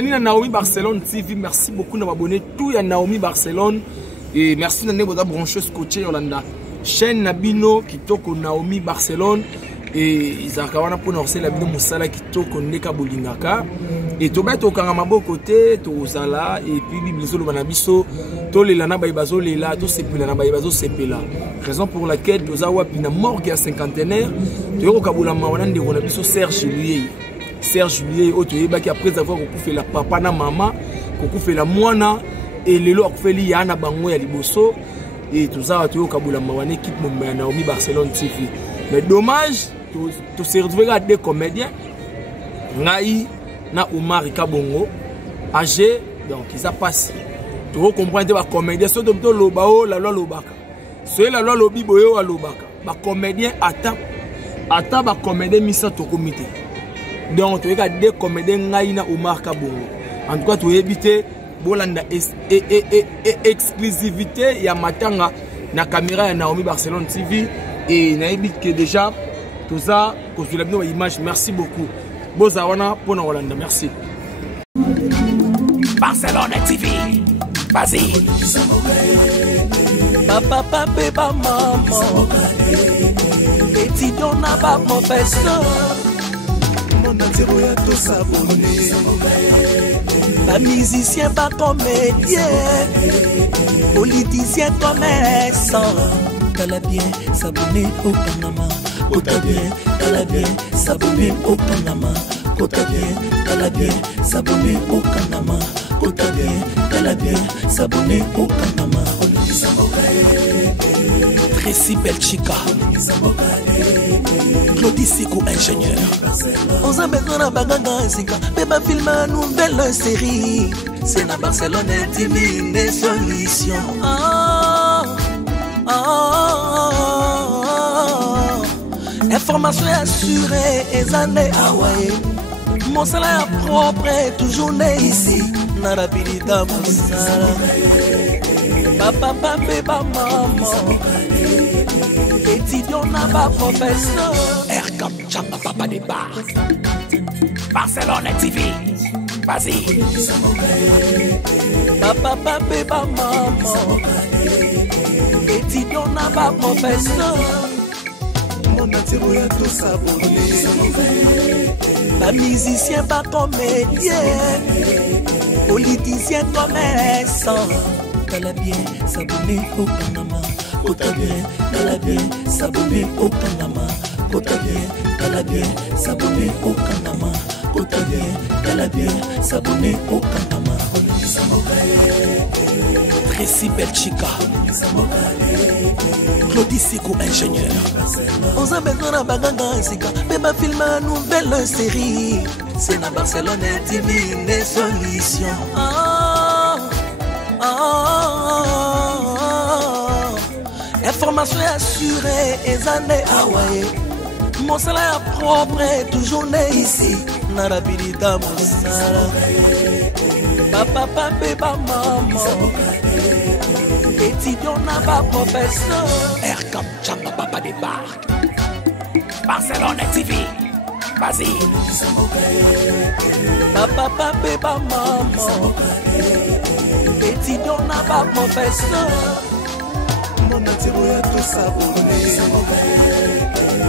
Naomi Barcelone TV, merci beaucoup de m'abonner tout à Naomi Barcelone et merci de vous brancher scotché Yolanda. Chaîne Nabino qui toque Naomi Barcelone et Isakawana pour nous la bino musala qui toque Neka Bolingaka et to beto kangamabo côté to zala et puis bibliso le banabiso to le lana baibazo le la to sepela na baibazo sepela. Raison pour laquelle to zawa pina morgue à cinquantenaire to yoko kabula mawana ndeko na biso Serge Julier qui après avoir fait la papa na maman fait la moana et lelo fait li yana bango ya liboso et tout ça tu kabula mawana équipe na Naomi Barcelone TV. Mais dommage to se retrouver à des comédiens ngai na Omar Kabongo âgé donc ils a passé tu comprendre ba comédien so to loba o la loi lobaka so la loi lobi boyo wa lobaka ba comédien ata ba comédien misa to comité. Donc, tu as des comédiens Naïna Omar Kabongo. En tout cas, tu as évité Bolanda exclusivité. Il y a Matanga, la caméra de Naomi Barcelone TV. Et il y a que déjà, tout ça, pour que tu image. Merci beaucoup. Bozawana pour Hollande. Merci. Barcelone TV. Vas-y. Papa, papa, maman. Étudiant n'a pas professeur. Pas musicien, pas comédien, politicien, commerçant. T'as bien s'abonner au Panama. T'as bien, t'as bien s'abonner au Panama. T'as bien, t'as bien s'abonner au Panama. T'as bien, t'as bien s'abonner au Panama. Tracy Belchica. Claudicico ingénieur. On a besoin d'un bagage, mais pas filmer une nouvelle série. C'est la Barcelone TV, des solutions. Information assurée, et années Hawaii. Mon salaire propre est toujours né ici. Narabilita mon salaire. Papa, papa, maman. Étudiant n'a pas professeur. Air comme Chamba Papa des bars. Barcelone TV. Vas-y. Papa, papa, maman. Étudiant n'a pas professeur. Mon atiro ya tout s'abonner. Pas musicien, pas comédien. Politicien, commerçant. T'as bien s'abonner au Panama. T'as bien s'abonner au Panama. T'as bien s'abonner au Panama. T'as bien s'abonner au Panama. Tracy Belchica. Claudicico ingénieur. On a besoin d'un bagage, mais pas filmer une nouvelle série. C'est la Barcelone TV, des solutions. Information assurée, et années Hawaii. Mon salaire propre est toujours né ici. Narabilita mon salaire. Papa, papa, maman. Étudiant n'a pas professeur. Air comme Chamba Papa des bars. Barcelone TV. Vas-y. Papa, papa, maman. Étudiant n'a pas professeur.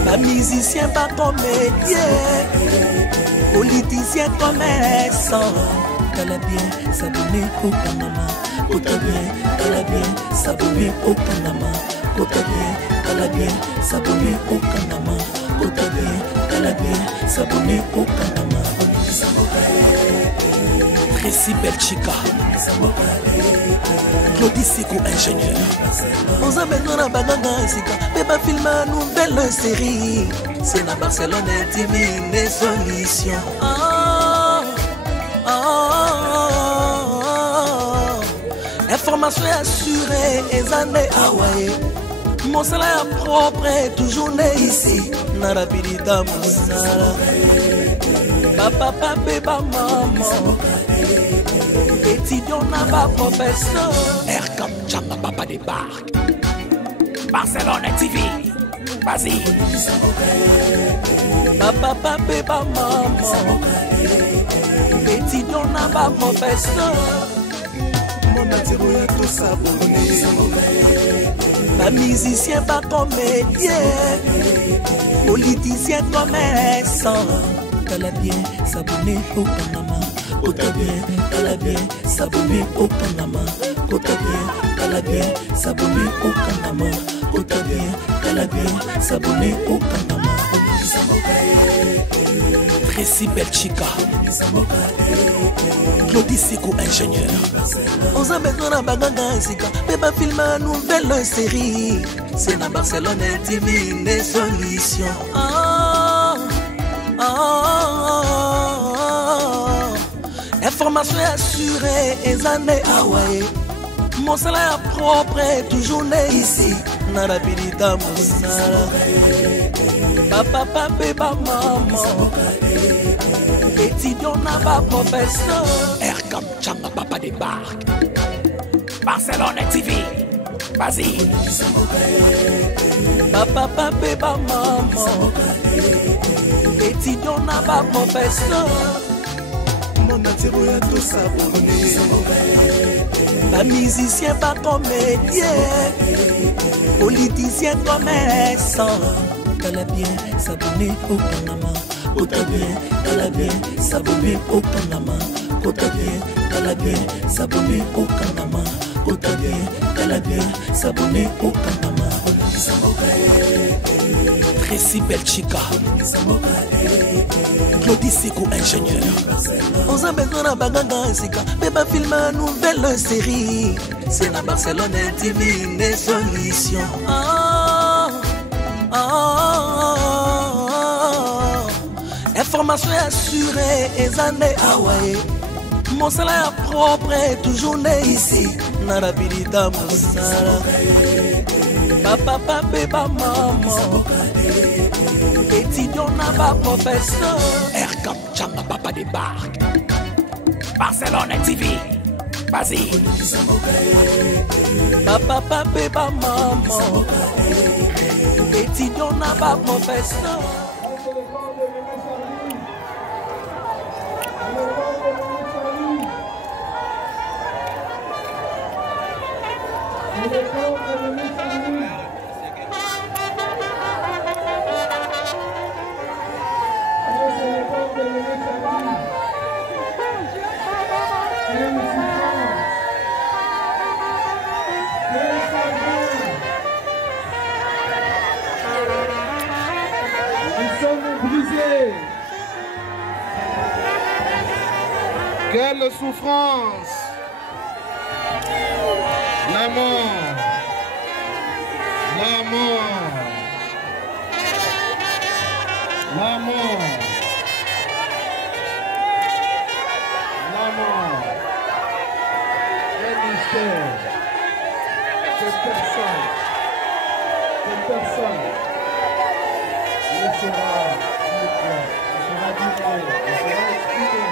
Pas musicien, pas comédien. Politicien, commerçant. T'as bien s'abonner au Panama. T'as bien s'abonner au Panama. T'as bien s'abonner au Panama. T'as bien s'abonner au Panama. Tracy Belchica. Claudicico ingénieur. On a besoin d'un bagage, mais pas filmer une nouvelle série. C'est la Barcelone TV, des solutions. Information assurée, et années Hawaii. Mon salaire propre est toujours né ici. Narabilita mon salaire. Papa, papa, maman. Étudiant n'a pas professeur. Air comme Chamba Papa des bars. Barcelone TV. Vas-y. Papa, papa, maman. étudiant n'a pas professeur. Mon atiro ya tout s'abonner. Pas musicien, pas comédien, politicien, commerçant. T'as bien s'abonner au Panama. Kota bien, t'as bien s'abonner au Panama. Kota bien, t'as bien s'abonner au Panama. Kota bien, t'as bien s'abonner au Panama. Tracy Belchica, Claudie Siko, ingénieur. On s'en met dans la bagage, mais pas filmer une nouvelle série. C'est dans Barcelone TV, des solutions. Information assurée, et années Hawaii. Mon salaire propre est toujours né ici. Narabilita Moussala. Papa, papa, maman. Étudiant n'a pas professeur. Erkam Chamba Papa débarque. Barcelone TV. Vas-y. Papa, papa, maman. Étudiant n'a pas professeur. Mon atiro ya tout s'abonner. Pas musicien, pas comédien, politicien, commerçant. T'as bien s'abonner au Panama. Kota bien, t'as bien s'abonner au Panama. Kota bien, t'as bien s'abonner au Panama. Kota bien, t'as bien s'abonner au Panama. Tracy Belchica, Claudie Siko, ingénieur. On s'en met dans la bagage, mais pas filmer une nouvelle série. C'est la Barcelone TV, des solutions. Information assurée, et années Hawaii. Mon salaire propre est toujours né ici. Narabilita Moussala. Papa, papa, maman. Étudiant n'a pas professeur. Erkam Chamba Papa débarque. Barcelone TV. Vas-y. Papa, papa, maman. Étudiant n'a pas professeur. Quelle souffrance! La mort! La mort! La mort! La mort! Un mystère! Cette personne ne sera expliquée.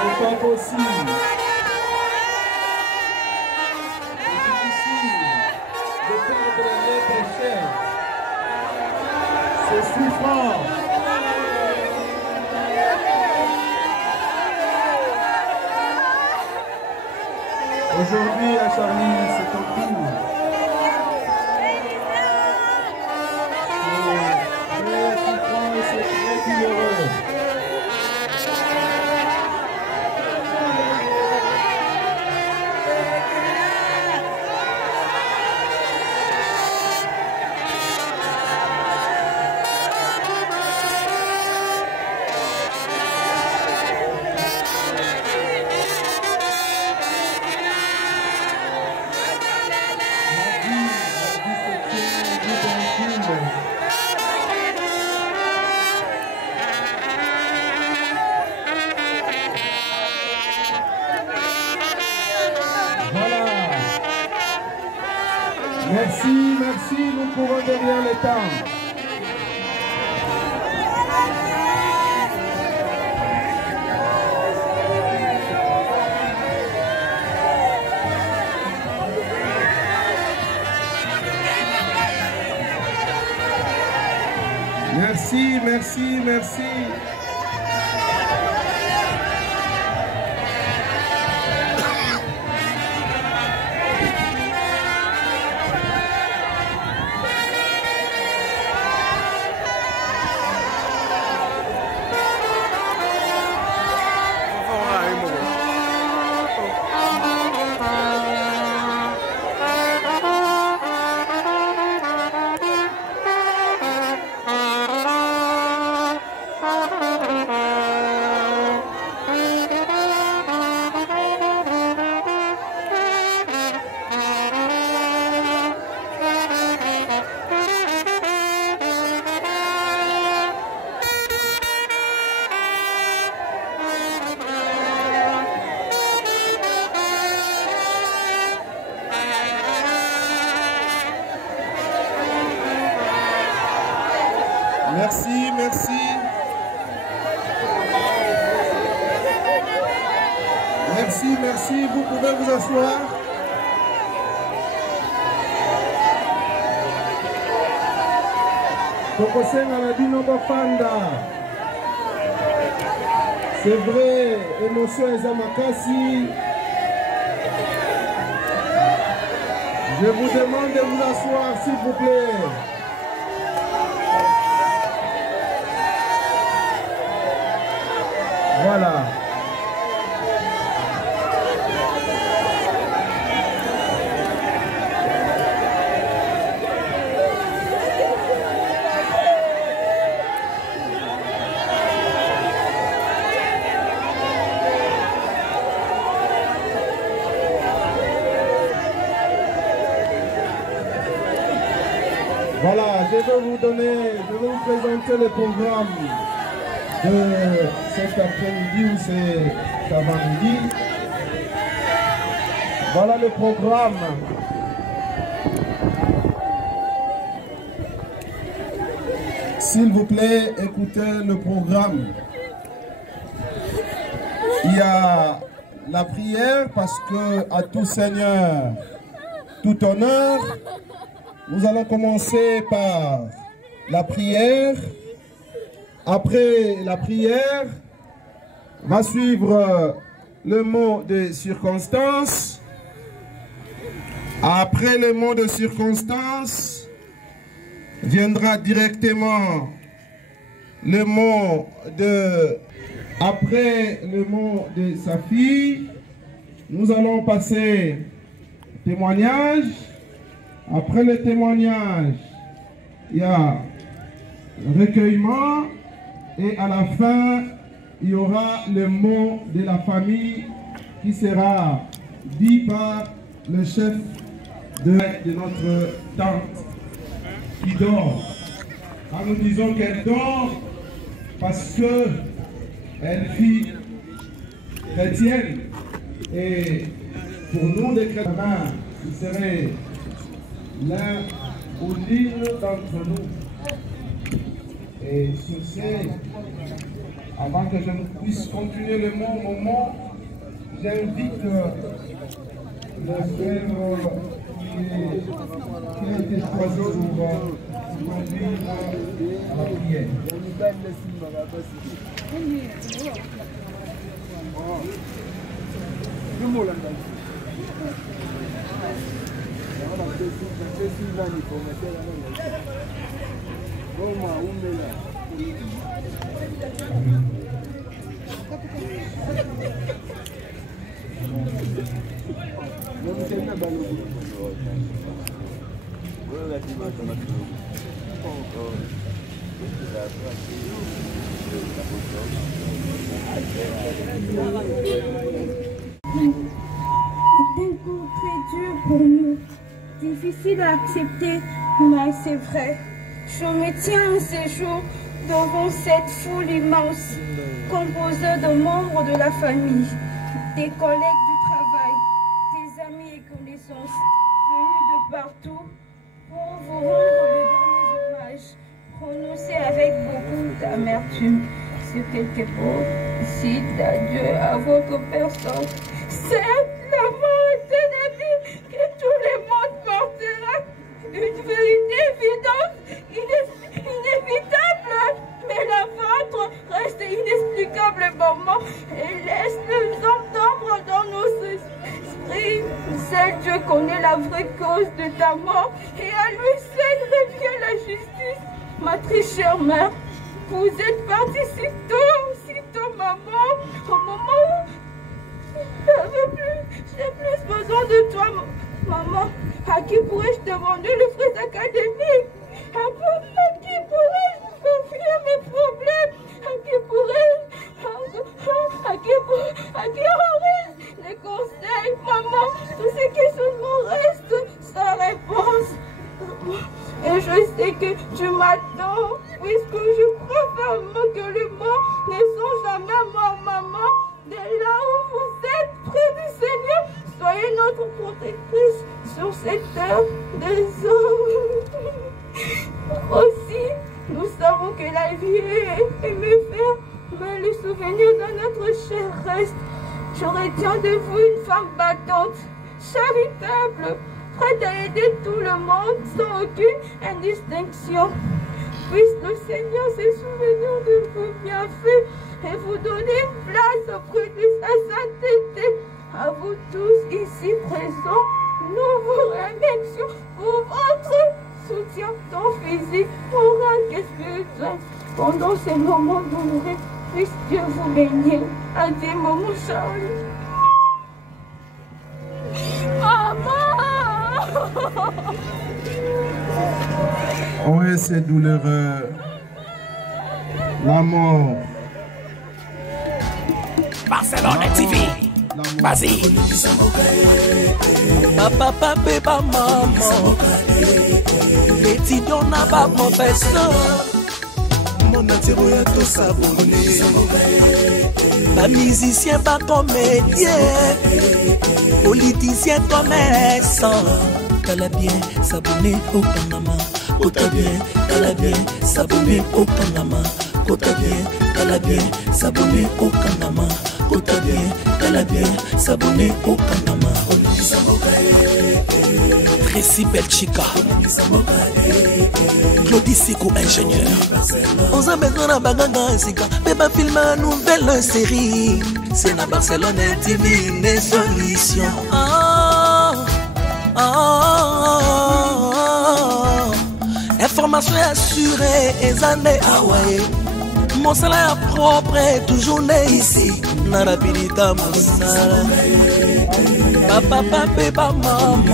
C'est pas possible. C'est difficile de perdre l'être cher. C'est souffrant. Aujourd'hui à Charlie, c'est ton tour. C'est très souffrant et c'est très douloureux. Merci, merci. merci, nous courons derrière les temps. Merci, merci, merci. Merci, merci. Merci, merci. Vous pouvez vous asseoir. C'est vrai, émotion et Zamakasi. Je vous demande de vous asseoir, s'il vous plaît. Voilà. Voilà, je vais vous présenter le programme de cet après-midi ou cet avant-midi. Voilà le programme. S'il vous plaît, écoutez le programme. Il y a la prière parce que à tout Seigneur, tout honneur. Nous allons commencer par la prière. Après la prière, va suivre le mot de circonstance. Après le mot de circonstance, viendra directement le mot de... Après le mot de sa fille, nous allons passer témoignage. Après le témoignage, il y a recueillement et à la fin, il y aura le mot de la famille qui sera dit par le chef de notre tante qui dort. Quand nous disons qu'elle dort parce qu'elle vit chrétienne et pour nous les chrétiens, ce serait l'un ou l'une d'entre nous. Et sur ce, avant que je ne puisse continuer le moment, j'invite le frère qui a été choisi pour conduire à la prière. Très dur pour nous, difficile à accepter, mais c'est vrai. Je me tiens en ces jours devant cette foule immense, composée de membres de la famille, des collègues du travail, des amis et connaissances, venus de partout pour vous rendre les derniers hommages, prononcés avec beaucoup d'amertume sur quelques mots, cite d'adieu à votre personne. Certes, la mort est un ami que tout le monde portera, une vérité évidente, inévitable, mais la vôtre reste inexplicablement et laisse-nous entendre dans nos esprits. Seul Dieu connaît la vraie cause de ta mort et à lui seul revient la justice. Ma très chère mère, vous êtes partie si tôt, maman, au moment où j'ai plus besoin de toi, maman. À qui pourrais-je demander les frais académiques? À qui pourrais-je confier mes problèmes? À qui aurais-je les conseils, maman? Toutes ces questions me restent sans réponse. Et je sais que tu m'attends, puisque je crois fermement que les morts ne sont jamais morts, maman. Dès là où vous êtes près du Seigneur, soyez notre protectrice sur cette terre des hommes. Aussi, nous savons que la vie est méfaite, mais le souvenir de notre chair reste. Je retiens de vous une femme battante, charitable, prête à aider tout le monde sans aucune indistinction. Puisse le Seigneur se souvenir de vos bienfaits et vous donner une place auprès de sa sainteté. À vous tous ici présents, nous vous remercions pour votre soutien tant physique, moral que spirituel. Pendant ces moments douloureux, puisse Dieu vous bénir. Adieu, maman Charlie. Maman! Oh, c'est douloureux. La mort. Barcelone TV. Vas-y. Papa, papa, maman. L'étudiant n'a pas professeur. Mon attiro à tout s'abonner. Pas musicien, pas comédien. Politicien, commerçant. T'as bien s'abonner au Panama. T'as bien, t'as bien s'abonner au Panama. T'as bien, t'as bien s'abonner au Panama. T'as bien, t'as bien s'abonner au Panama. Tracy Belchica, Claudie Sikou, ingénieur. On a besoin d'un bagage, mais pas filmer une nouvelle série. C'est la Barcelone TV, une solution. Information assurée, et années Hawaii. Mon salaire propre est toujours né ici. Narapilita Moussala. Papa, papa, maman.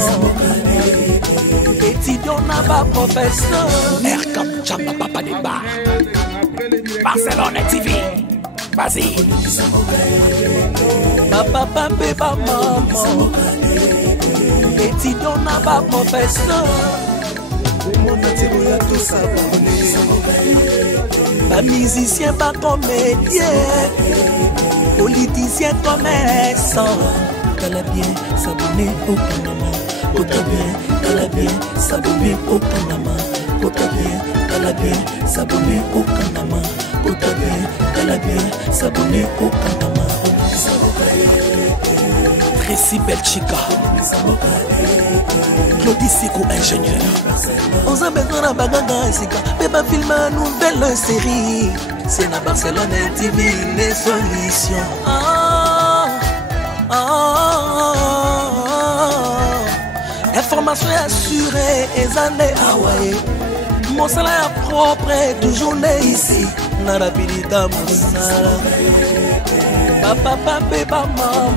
Étudiant n'a pas professeur. Erkam Chamba Papa des Bar. Barcelone TV. Vas-y. Papa, papa, maman. Étudiant n'a pas professeur. Mon attiro à tout s'abonner. Pas musicien, pas comédien. Politicien, commerçant. T'as bien s'abonner au Panama. T'as bien s'abonner au Panama. T'as bien s'abonner au Panama. T'as bien s'abonner au Panama. Tracy Belchica, Claudie Sikou, ingénieur. On a besoin d'un bagage, mais pas filmer une nouvelle série. C'est la Barcelone TV, une solution. Information assurée, et années Hawaii. Mon salaire propre est toujours né ici. Narapilita Moussala. Papa, papa, maman.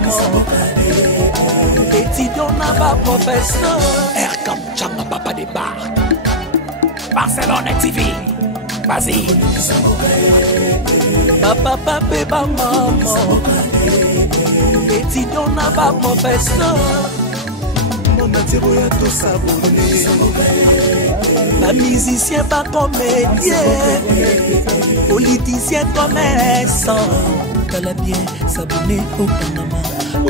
Étudiant n'a pas professeur. Erkam Chamba Papa des Bar. Barcelone TV. Vas-y. Papa, papa, maman. Étudiant n'a pas professeur. Mon attiro à tout s'abonner. Pas musicien, pas comédien. Politicien, commerçant. T'as bien s'abonner au Panama.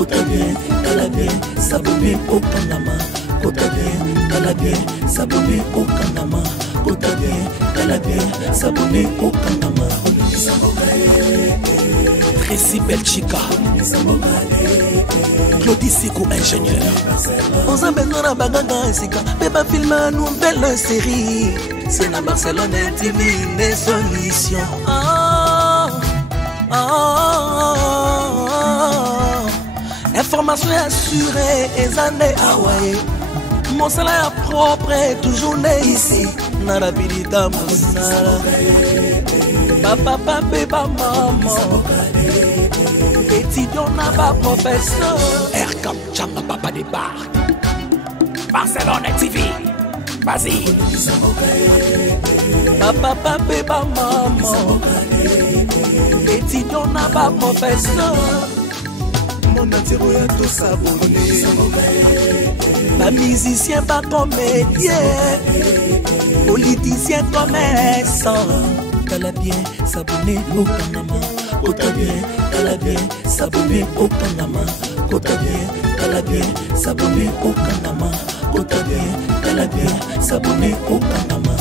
T'as bien s'abonner au Panama. kota bien, tala bien, s'abonner au Kanama, kota bien, tala bien, s'abonner au Kanama. Récit Belchica, Claudie Sikou, ingénieur. On a besoin d'un bagage, c'est quand Beba filme une nouvelle série. C'est la Barcelone divine solution. Information assurée et années Hawaii. Mon salaire propre est toujours né ici. Narabilita Moussala. Papa, papa, maman. Étudiant n'a pas professeur. Air comme Chama Papa débarque. Barcelone TV. Vas-y. Papa, papa, maman. Étudiant n'a pas professeur. Mon atiro est tout s'abonner. Pas musicien, pas comédien. Politicien, commerçant. Tala bien, s'abonner au Panama. Kota bien, tala bien, s'abonner au Panama. Kota bien, tala bien, s'abonner au Panama. Kota bien, tala bien, s'abonner au Panama.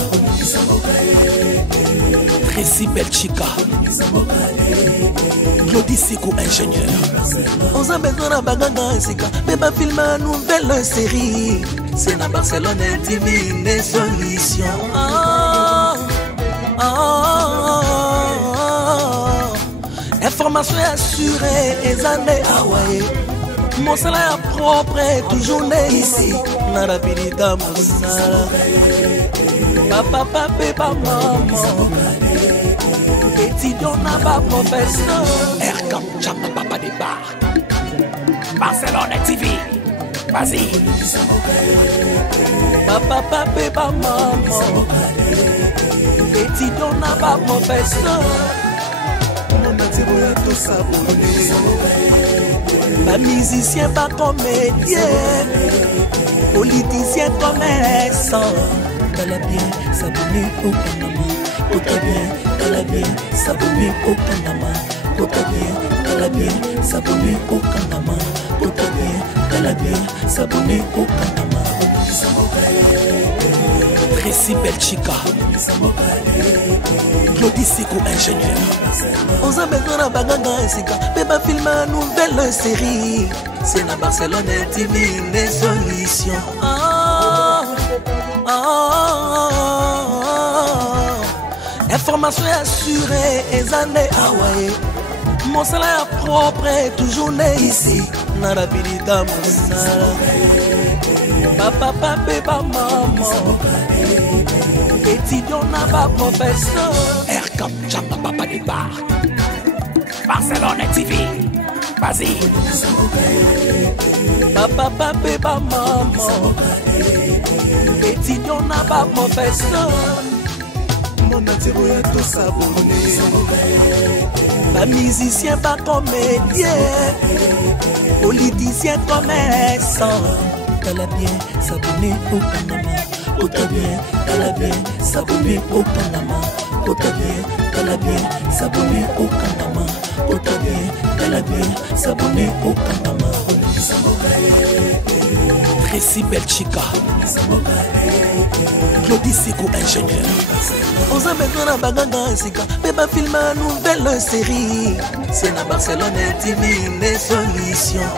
Récit Belchica, Claudie Sikou, ingénieur. On a besoin d'un bagage, c'est quand Beba filme une nouvelle série. C'est la Barcelone divine solution. Information assurée et années Hawaii. Mon salaire propre est toujours né ici. Narabilita Moussala. Papa, papa, maman. Étudiant n'a pas professeur. Air comme Chama Papa débarque. Barcelone TV. Vas-y. Papa, papa, maman. Étudiant n'a pas professeur. Mon atiro est tout s'abonner. Pas musicien, pas comédien. Politicien, commerçant. Tala bien, s'abonner au Panama. Kota bien, tala bien, s'abonner au Panama. Kota bien, tala bien, s'abonner au Panama. Kota bien, tala bien, s'abonner au Panama. Récit Belchica, Claudie Sikou, ingénieur. On a besoin d'un bagage, c'est quand Beba filme une nouvelle série. C'est la Barcelone divine solution. Information assurée et années Hawaii. Mon salaire propre est toujours né ici. Narabilita Moussala. Papa, papa, maman. Étudiant n'a pas professeur. Air comme Chama Papa débarque. Barcelone TV. Vas-y. Papa, papa, maman. Étudiant n'a pas professeur. Mon atiro est tout s'abonner. Pas musicien, pas comédien. Politicien, commerçant. Tala bien, s'abonner au Panama. Kota bien, tala bien, s'abonner au Panama. Kota bien, tala bien, s'abonner au Panama. Kota bien, tala bien, s'abonner au Panama. Récit Belchica, Claudie Sikou, ingénieur. On a besoin d'un bagage, c'est quand Beba filme une nouvelle série. C'est la Barcelone divine solution.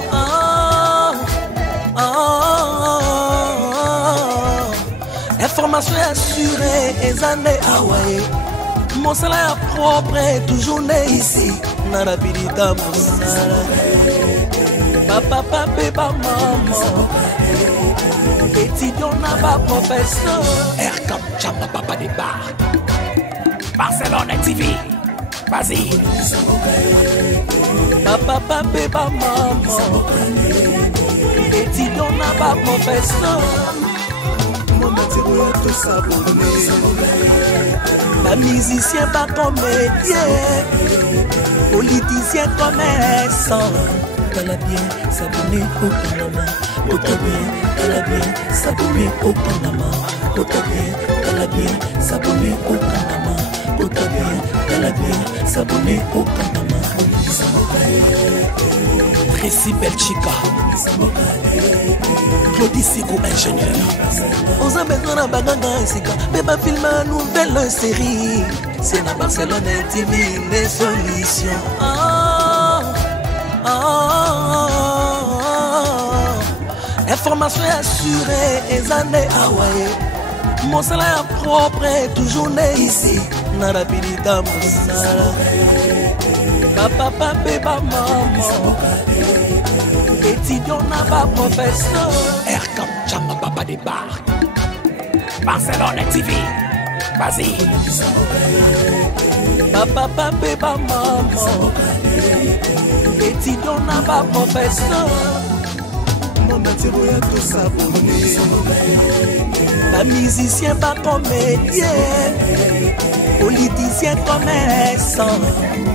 Information assurée et années Hawaii. Mon salaire propre est toujours né ici. Narabilita Moussala. Papa, papa, maman. Étudiant n'a pas professeur. Air comme Chama Papa débarque. Barcelone TV. Vas-y. Papa, papa, maman. Étudiant n'a pas professeur. Mon atiro est tout s'abonner. Pas musicien, pas comédien. Politicien, commerçant. Tala bien, s'abonner au Panama. Kota bien, tala bien, s'abonner au Panama. Kota bien, tala bien, s'abonner au Panama. Kota bien, tala bien, s'abonner au Panama. Récit Belchica, Claudie Sikou, ingénieur. On a besoin d'un bagage, c'est quand Beba filme une nouvelle série. C'est dans Barcelone, TV, des solutions. Information assurée, et années Hawaii. Mon salaire propre est toujours né ici. Narabilita Moussala. Papa, papa, maman. Étudiant n'a pas professeur. Erkam Chama Papa débarque. Barcelone TV. Vas-y. Papa, papa, maman. Étudiant n'a pas professeur. Mon métier est tout s'abonner. Pas musicien, pas comédien. Politicien, commerçant.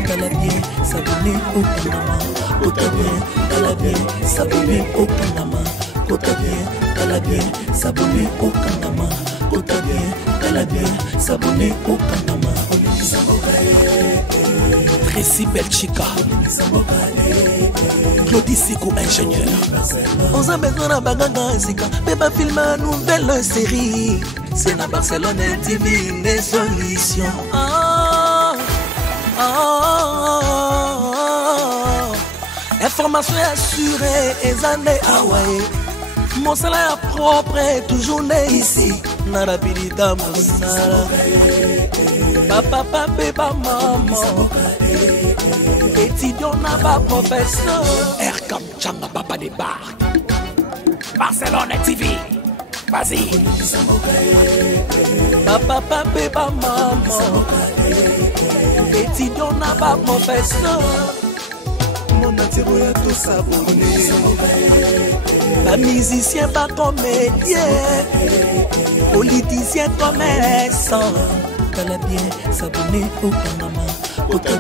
T'as bien s'abonner au Panama. T'as bien, t'as bien s'abonner au Panama. T'as bien, t'as bien s'abonner au Panama. T'as bien, t'as bien s'abonner au Panama. Tracy Belchica. Claudie Sikou, ingénieur. On a besoin d'un bagage, c'est quand Beba filme une nouvelle série. C'est dans Barcelone, TV, des solutions. Information assurée, et années Hawaii. Mon salaire propre est toujours né ici. Narabilita Moussala. Papa, papa, maman. Étudiant n'a pas professeur. Erkam Chama Papa débarque. Barcelone TV. Vas-y. Papa, papa, maman. Étudiant n'a pas professeur. Mon atiro est tout s'abonner. Pas musicien, pas comédien. Politicien, commerçant. T'as bien s'abonner au Panama. T'as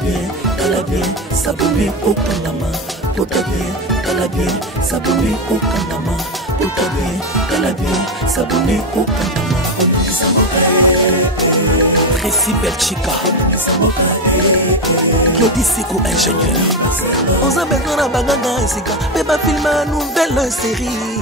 bien s'abonner au Panama. T'as bien s'abonner au Panama. T'as bien s'abonner au Panama. Tracy Belchica. Claudie Sikou, ingénieur. On a besoin d'un bagage, c'est quand Beba filme une nouvelle série.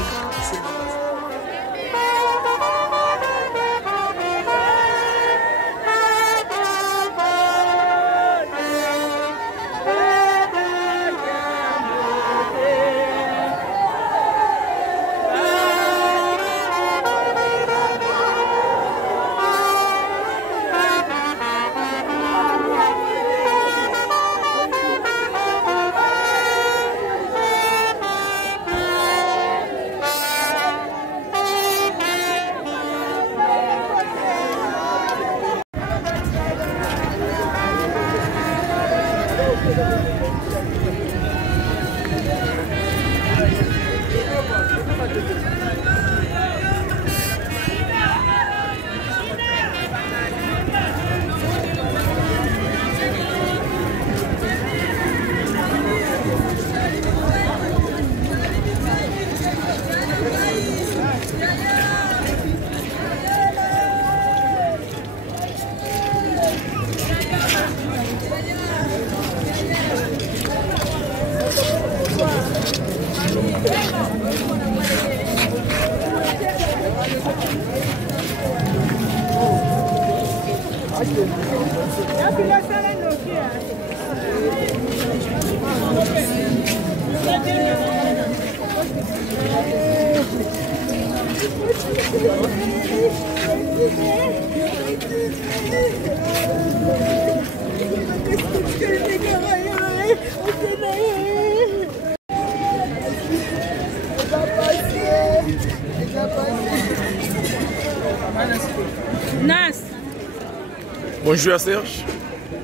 Bonjour Serge.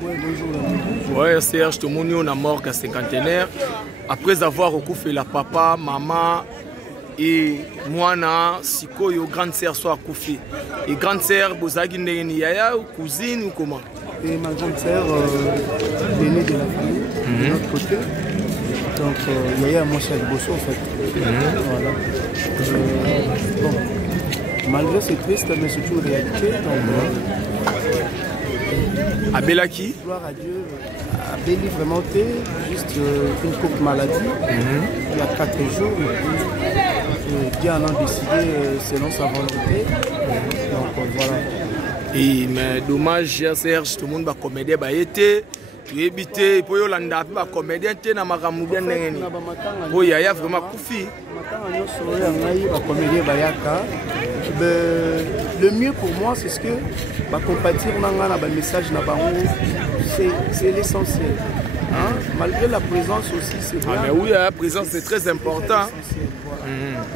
Oui, bonjour. Ouais, Serge, tout le monde a mort à cinquantenaire. Après avoir recouvert la papa, maman et moi, Sikoyo, grande sœur, soit coupé. Et grande sœur, vous avez une yaya ou cousine ou comment? Et ma grande sœur est née de la famille, de notre côté. Donc, yaya, moi, c'est Bosso en fait. Voilà. Bon, malgré c'est triste, mais c'est une réalité. Donc, Abelaki. Gloire à Dieu. Abeli vraiment juste une courte maladie. Il y a 4 jours. Dieu en a décidé selon sa volonté. Donc voilà. Et mais dommage, Serge, tout le monde va comédien, bah été, tu éviter, pour Yolanda, va comédien, tu n'as pas comédien n'engagé. Oh, il y a vraiment koufi. Le mieux pour moi, c'est ce que va compatir le message c'est l'essentiel. Hein? Malgré la présence aussi, c'est vrai. Ah, mais oui, la présence c'est très important.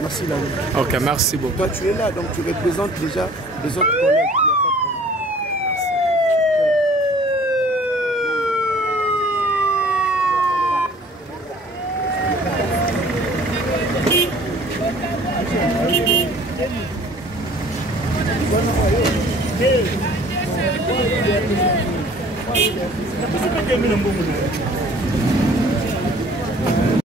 Merci Lani. Ok, merci beaucoup. Toi tu es là, donc tu représentes déjà les autres collègues.